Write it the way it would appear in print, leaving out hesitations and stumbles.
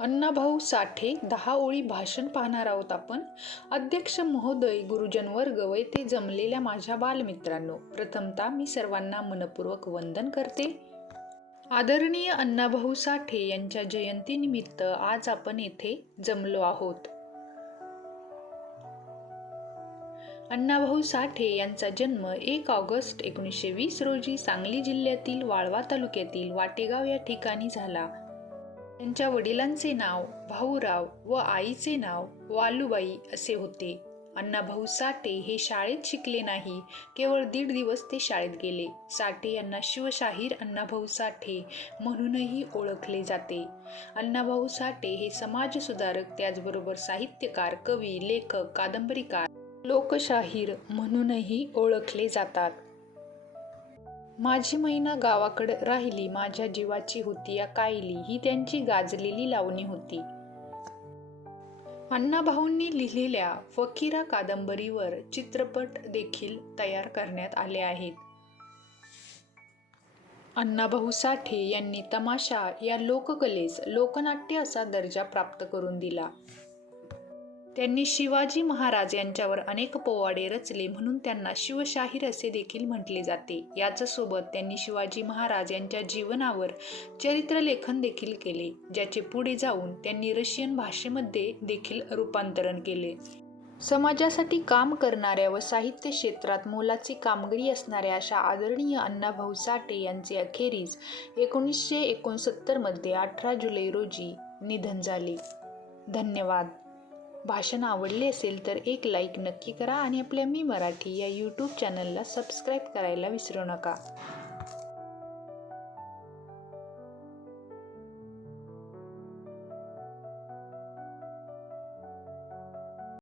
अण्णाभाऊ साठे 10 ओळी भाषण पाहणार आहोत आपण. अध्यक्ष महोदय, गुरुजन वर्ग व येथे जमलेल्या माझ्या बालमित्रांनो, प्रथमतः मी सर्वांना मनपूर्वक वंदन करते. आदरणीय अण्णाभाऊ साठे यांच्या जयंतीनिमित्त आज आपण येथे जमलो आहोत. अण्णाभाऊ साठे यांचा जन्म 1 ऑगस्ट 1920 रोजी सांगली जिल्ह्यातील वाळवा तालुक्यातील वाटेगाव या ठिकाणी झाला. त्यांच्या वडिलांचे नाव भाऊराव व आईचे नाव वालुबाई असे होते. अण्णाभाऊ साठे हे शाळेत शिकले नाही, केवळ 1.5 दिवस ते शाळेत गेले. साठे यांना शिवशाहीर अण्णाभाऊ साठे म्हणूनही ओळखले जाते. अण्णाभाऊ साठे हे समाजसुधारक, त्याचबरोबर साहित्यकार, कवी, लेखक, कादंबरीकार, लोकशाहीर म्हणूनही ओळखले जातात. माझी मैना गावाकड राहिली, माझ्या जीवाची होती या कायली ही त्यांची गाजलेली लावणी होती. अण्णाभाऊंनी लिहिलेल्या फकीरा कादंबरीवर चित्रपट देखील तयार करण्यात आले आहेत. अण्णाभाऊ साठे यांनी तमाशा या लोककलेस लोकनाट्य असा दर्जा प्राप्त करून दिला. त्यांनी शिवाजी महाराज यांच्यावर अनेक पोवाडे रचले, म्हणून त्यांना शिवशाहीर असे देखील म्हटले जाते. याचसोबत त्यांनी शिवाजी महाराज यांच्या जीवनावर चरित्रलेखन देखील केले, ज्याचे पुढे जाऊन त्यांनी रशियन भाषेमध्ये देखील रूपांतरण केले. समाजासाठी काम करणाऱ्या व साहित्य क्षेत्रात मोलाची कामगिरी असणाऱ्या अशा आदरणीय अण्णाभाऊ साठे यांचे अखेरीस 1969 मध्ये 18 जुलै रोजी निधन झाले. धन्यवाद. भाषण आवडले असेल तर एक लाईक नक्की करा आणि आपल्या मी मराठी या यूट्यूब चॅनलला सबस्क्राईब करायला विसरू नका.